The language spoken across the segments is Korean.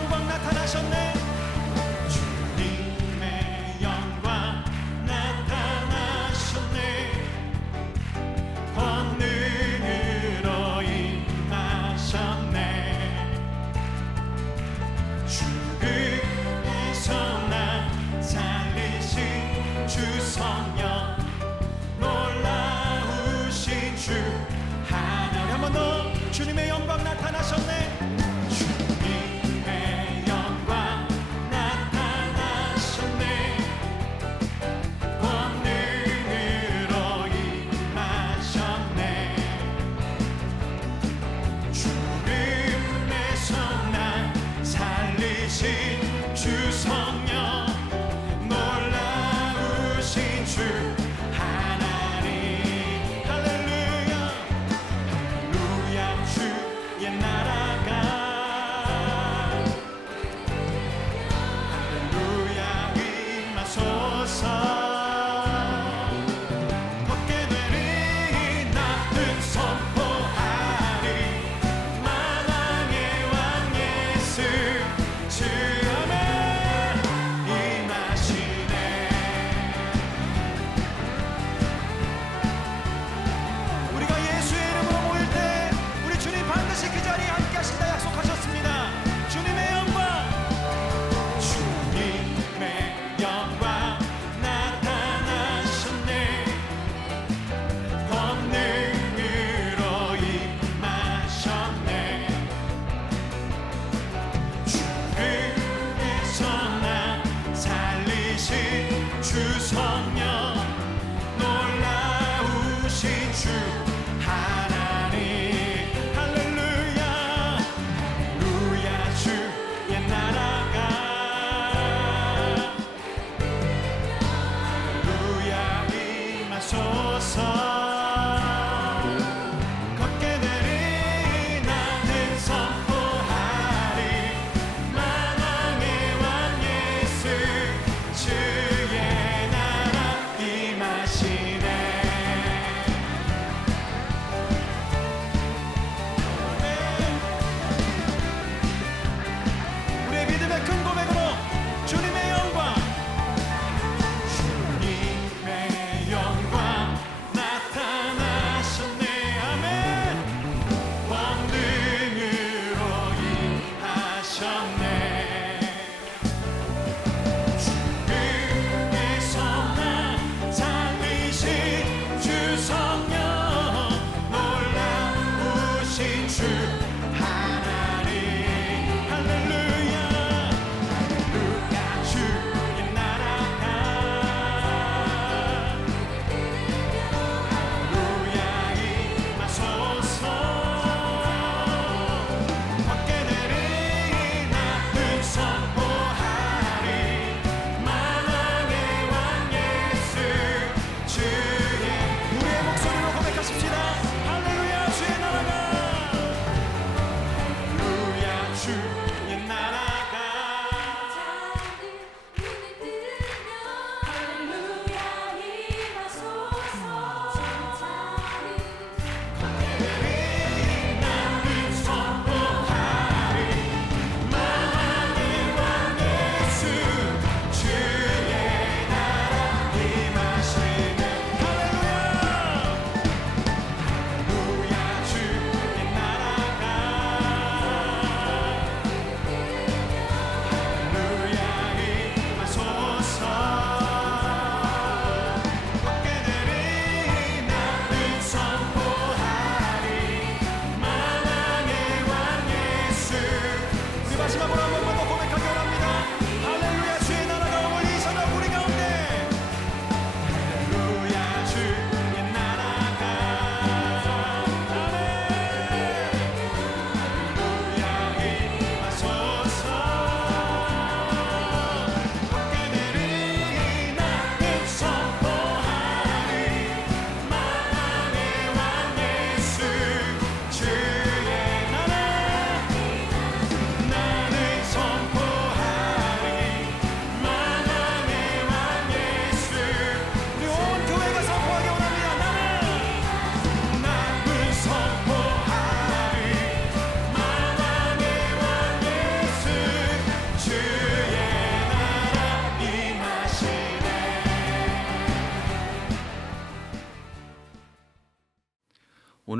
영광 나타나셨네. 주님의 영광 나타나셨네. 권능으로 임하셨네. 죽음에서 나 살리신 주 성령, 놀라우신 주 하나님. 한 번 더. 주님의 영광 나타나셨네. 주님의 영광 나타나셨네. 권능으로 임하셨네. 죽음에서 나 살리신 주 성령, 놀라우신 주 하나님. 할렐루야. 할렐루야. 주의 나라가 할렐루야 임하소서. 얻게 되리 나는 선포하리. 만왕의 왕 예수 주. 아멘.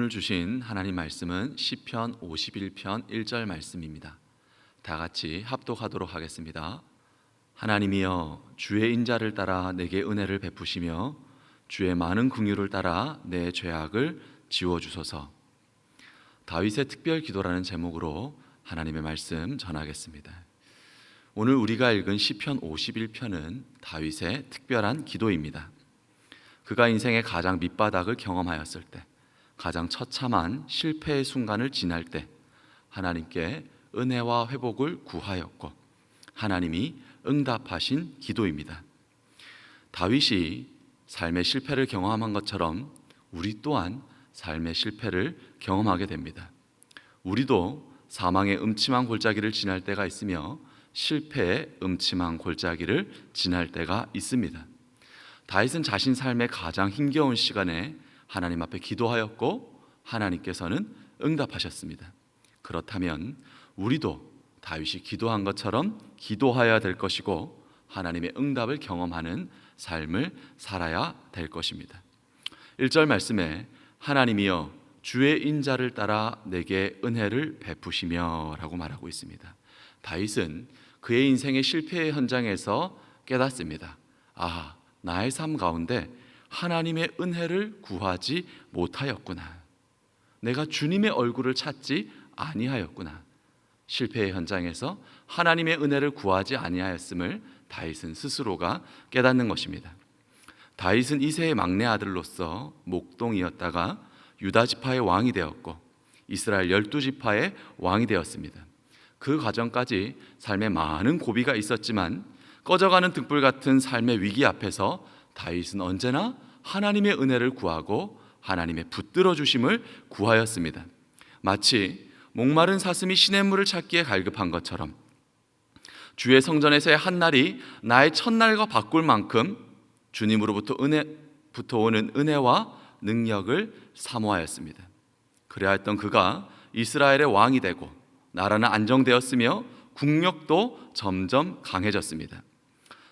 오늘 주신 하나님 말씀은 시편 51편 1절 말씀입니다. 다 같이 합독하도록 하겠습니다. 하나님이여, 주의 인자를 따라 내게 은혜를 베푸시며 주의 많은 긍휼을 따라 내 죄악을 지워주소서. 다윗의 특별 기도라는 제목으로 하나님의 말씀 전하겠습니다. 오늘 우리가 읽은 시편 51편은 다윗의 특별한 기도입니다. 그가 인생의 가장 밑바닥을 경험하였을 때, 가장 처참한 실패의 순간을 지날 때 하나님께 은혜와 회복을 구하였고 하나님이 응답하신 기도입니다. 다윗이 삶의 실패를 경험한 것처럼 우리 또한 삶의 실패를 경험하게 됩니다. 우리도 사망의 음침한 골짜기를 지날 때가 있으며 실패의 음침한 골짜기를 지날 때가 있습니다. 다윗은 자신 삶의 가장 힘겨운 시간에 하나님 앞에 기도하였고 하나님께서는 응답하셨습니다. 그렇다면 우리도 다윗이 기도한 것처럼 기도해야 될 것이고 하나님의 응답을 경험하는 삶을 살아야 될 것입니다. 1절 말씀에 하나님이여, 주의 인자를 따라 내게 은혜를 베푸시며 라고 말하고 있습니다. 다윗은 그의 인생의 실패의 현장에서 깨닫습니다. 나의 삶 가운데 하나님의 은혜를 구하지 못하였구나. 내가 주님의 얼굴을 찾지 아니하였구나. 실패의 현장에서 하나님의 은혜를 구하지 아니하였음을 다윗은 스스로가 깨닫는 것입니다. 다윗은 이새의 막내 아들로서 목동이었다가 유다 지파의 왕이 되었고 이스라엘 12지파의 왕이 되었습니다. 그 과정까지 삶에 많은 고비가 있었지만 꺼져가는 등불 같은 삶의 위기 앞에서 다윗은 언제나 하나님의 은혜를 구하고 하나님의 붙들어 주심을 구하였습니다. 마치 목마른 사슴이 시냇물을 찾기에 갈급한 것처럼 주의 성전에서의 한날이 나의 첫날과 바꿀 만큼 주님으로부터 오는 은혜와 능력을 사모하였습니다. 그래야 했던 그가 이스라엘의 왕이 되고 나라는 안정되었으며 국력도 점점 강해졌습니다.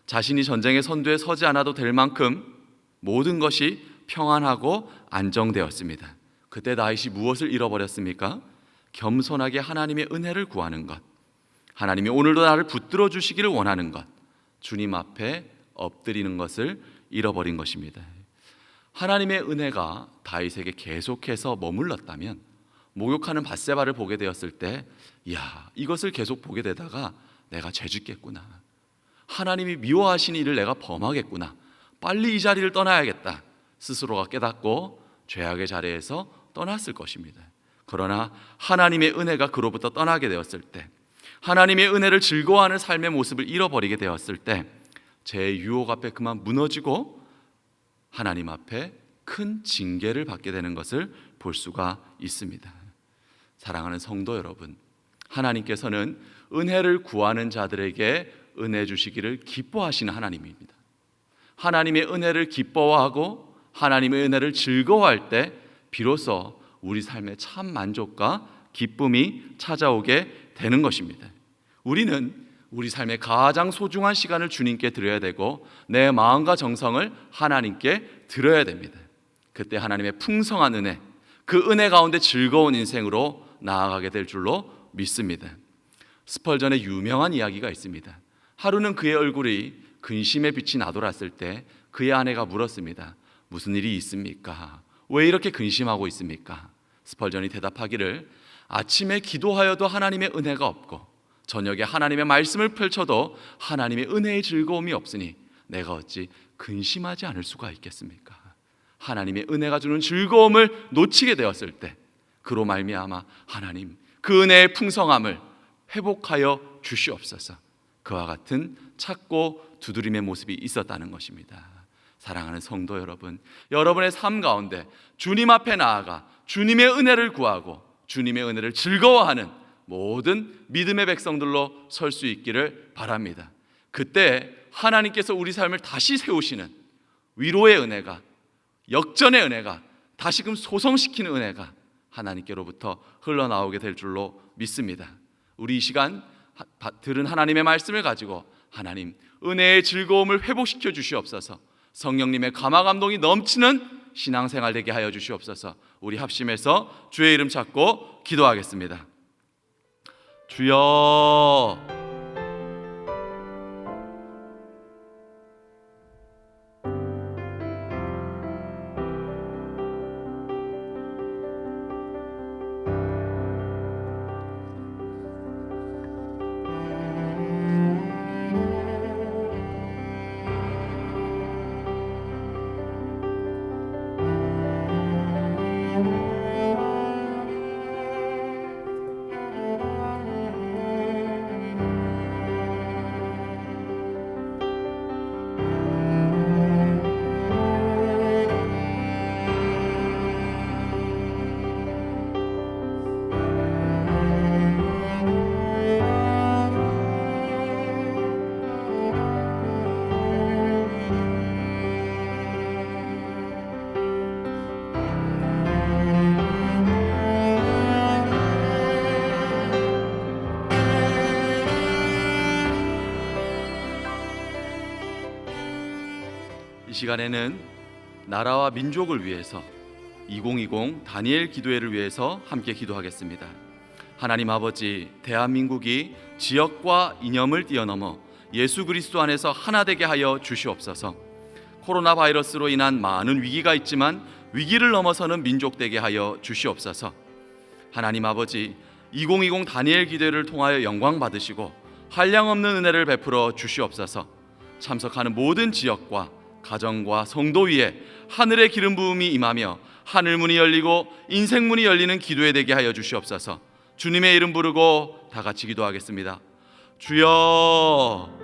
자신이 전쟁의 선두에 서지 않아도 될 만큼 모든 것이 평안하고 안정되었습니다. 그때 다윗이 무엇을 잃어버렸습니까? 겸손하게 하나님의 은혜를 구하는 것, 하나님이 오늘도 나를 붙들어 주시기를 원하는 것, 주님 앞에 엎드리는 것을 잃어버린 것입니다. 하나님의 은혜가 다윗에게 계속해서 머물렀다면 목욕하는 밧세바를 보게 되었을 때 이것을 계속 보게 되다가 내가 죄짓겠구나, 하나님이 미워하시는 일을 내가 범하겠구나, 빨리 이 자리를 떠나야겠다 스스로가 깨닫고 죄악의 자리에서 떠났을 것입니다. 그러나 하나님의 은혜가 그로부터 떠나게 되었을 때, 하나님의 은혜를 즐거워하는 삶의 모습을 잃어버리게 되었을 때 죄의 유혹 앞에 그만 무너지고 하나님 앞에 큰 징계를 받게 되는 것을 볼 수가 있습니다. 사랑하는 성도 여러분, 하나님께서는 은혜를 구하는 자들에게 은혜 주시기를 기뻐하시는 하나님입니다. 하나님의 은혜를 기뻐하고 하나님의 은혜를 즐거워할 때 비로소 우리 삶에 참 만족과 기쁨이 찾아오게 되는 것입니다. 우리는 우리 삶의 가장 소중한 시간을 주님께 드려야 되고 내 마음과 정성을 하나님께 드려야 됩니다. 그때 하나님의 풍성한 은혜, 그 은혜 가운데 즐거운 인생으로 나아가게 될 줄로 믿습니다. 스펄전의 유명한 이야기가 있습니다. 하루는 그의 얼굴이 근심의 빛이 나돌았을 때 그의 아내가 물었습니다. 무슨 일이 있습니까? 왜 이렇게 근심하고 있습니까? 스펄전이 대답하기를 아침에 기도하여도 하나님의 은혜가 없고 저녁에 하나님의 말씀을 펼쳐도 하나님의 은혜의 즐거움이 없으니 내가 어찌 근심하지 않을 수가 있겠습니까? 하나님의 은혜가 주는 즐거움을 놓치게 되었을 때 그로 말미암아 하나님 그 은혜의 풍성함을 회복하여 주시옵소서. 그와 같은 찾고 두드림의 모습이 있었다는 것입니다. 사랑하는 성도 여러분, 여러분의 삶 가운데 주님 앞에 나아가 주님의 은혜를 구하고 주님의 은혜를 즐거워하는 모든 믿음의 백성들로 설 수 있기를 바랍니다. 그때 하나님께서 우리 삶을 다시 세우시는 위로의 은혜가, 역전의 은혜가, 다시금 소성시키는 은혜가 하나님께로부터 흘러나오게 될 줄로 믿습니다. 우리 이 시간 들은 하나님의 말씀을 가지고 하나님 은혜의 즐거움을 회복시켜 주시옵소서. 성령님의 감화 감동이 넘치는 신앙생활 되게 하여 주시옵소서. 우리 합심해서 주의 이름 찾고 기도하겠습니다. 주여. 이 시간에는 나라와 민족을 위해서 2020 다니엘 기도회를 위해서 함께 기도하겠습니다. 하나님 아버지, 대한민국이 지역과 이념을 뛰어넘어 예수 그리스도 안에서 하나 되게 하여 주시옵소서. 코로나 바이러스로 인한 많은 위기가 있지만 위기를 넘어서는 민족 되게 하여 주시옵소서. 하나님 아버지, 2020 다니엘 기도회를 통하여 영광 받으시고 한량없는 은혜를 베풀어 주시옵소서. 참석하는 모든 지역과 가정과 성도 위에 하늘의 기름 부음이 임하며 하늘문이 열리고 인생문이 열리는 기도회 되게 하여 주시옵소서. 주님의 이름 부르고 다 같이 기도하겠습니다. 주여.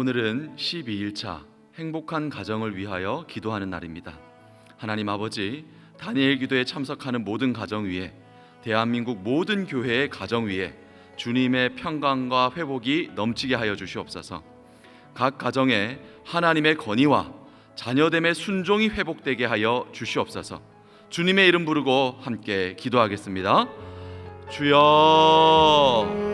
오늘은 12일차 행복한 가정을 위하여 기도하는 날입니다. 하나님 아버지, 다니엘 기도에 참석하는 모든 가정 위에, 대한민국 모든 교회의 가정 위에 주님의 평강과 회복이 넘치게 하여 주시옵소서. 각 가정에 하나님의 건의와 자녀됨의 순종이 회복되게 하여 주시옵소서. 주님의 이름 부르고 함께 기도하겠습니다. 주여.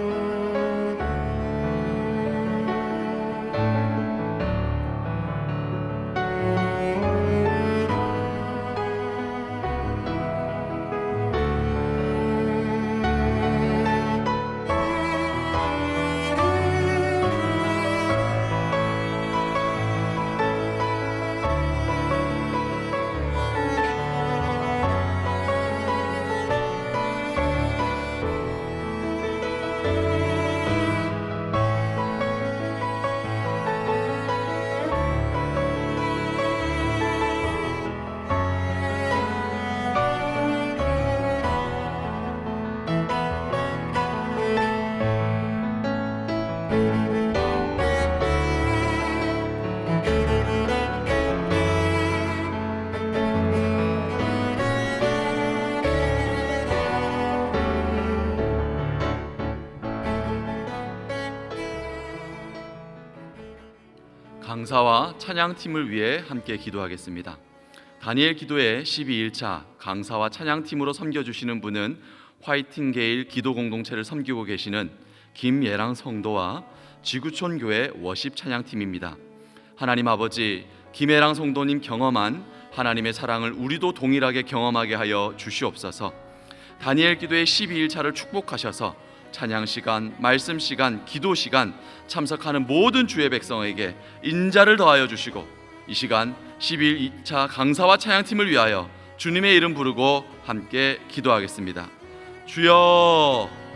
강사와 찬양팀을 위해 함께 기도하겠습니다. 다니엘 기도의 12일차 강사와 찬양팀으로 섬겨주시는 분은 화이팅게일 기도 공동체를 섬기고 계시는 김예랑 성도와 지구촌 교회 워십 찬양팀입니다. 하나님 아버지, 김예랑 성도님 경험한 하나님의 사랑을 우리도 동일하게 경험하게 하여 주시옵소서. 다니엘 기도의 12일차를 축복하셔서 찬양 시간, 말씀 시간, 기도 시간 참석하는 모든 주의 백성에게 인자를 더하여 주시고, 이 시간 12일차 강사와 찬양팀을 위하여 주님의 이름 부르고 함께 기도하겠습니다. 주여.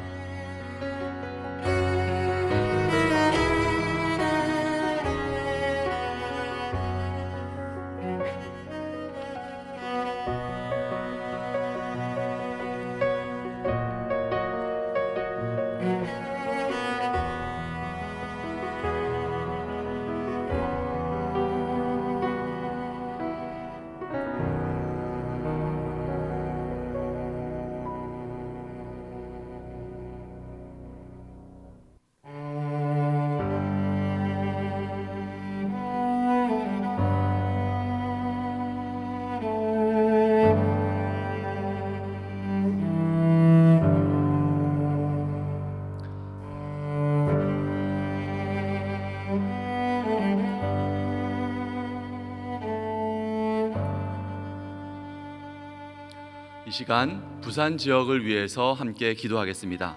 이 시간 부산 지역을 위해서 함께 기도하겠습니다.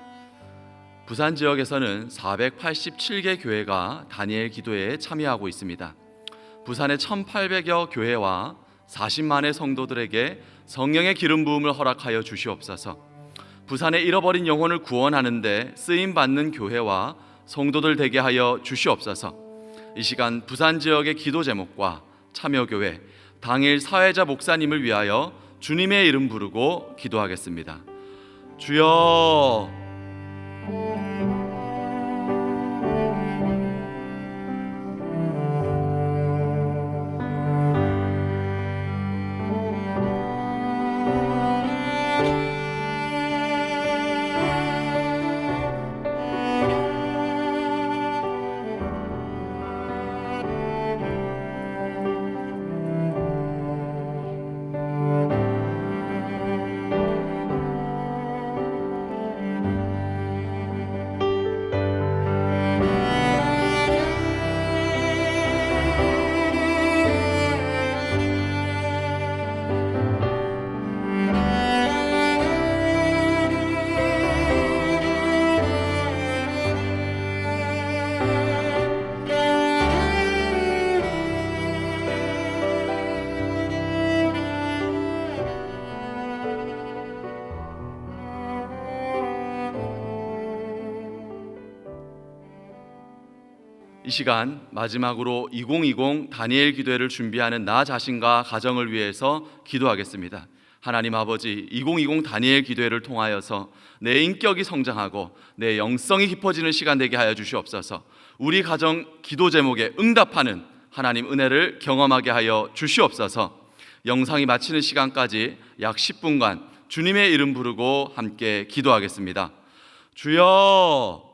부산 지역에서는 487개 교회가 다니엘 기도에 참여하고 있습니다. 부산의 1800여 교회와 40만의 성도들에게 성령의 기름 부음을 허락하여 주시옵소서. 부산의 잃어버린 영혼을 구원하는 데 쓰임 받는 교회와 성도들 되게 하여 주시옵소서. 이 시간 부산 지역의 기도 제목과 참여교회 당일 사회자 목사님을 위하여 주님의 이름 부르고 기도하겠습니다. 주여. 이 시간 마지막으로 2020 다니엘 기도회를 준비하는 나 자신과 가정을 위해서 기도하겠습니다. 하나님 아버지, 2020 다니엘 기도회를 통하여서 내 인격이 성장하고 내 영성이 깊어지는 시간 되게 하여 주시옵소서. 우리 가정 기도 제목에 응답하는 하나님 은혜를 경험하게 하여 주시옵소서. 영상이 마치는 시간까지 약 10분간 주님의 이름 부르고 함께 기도하겠습니다. 주여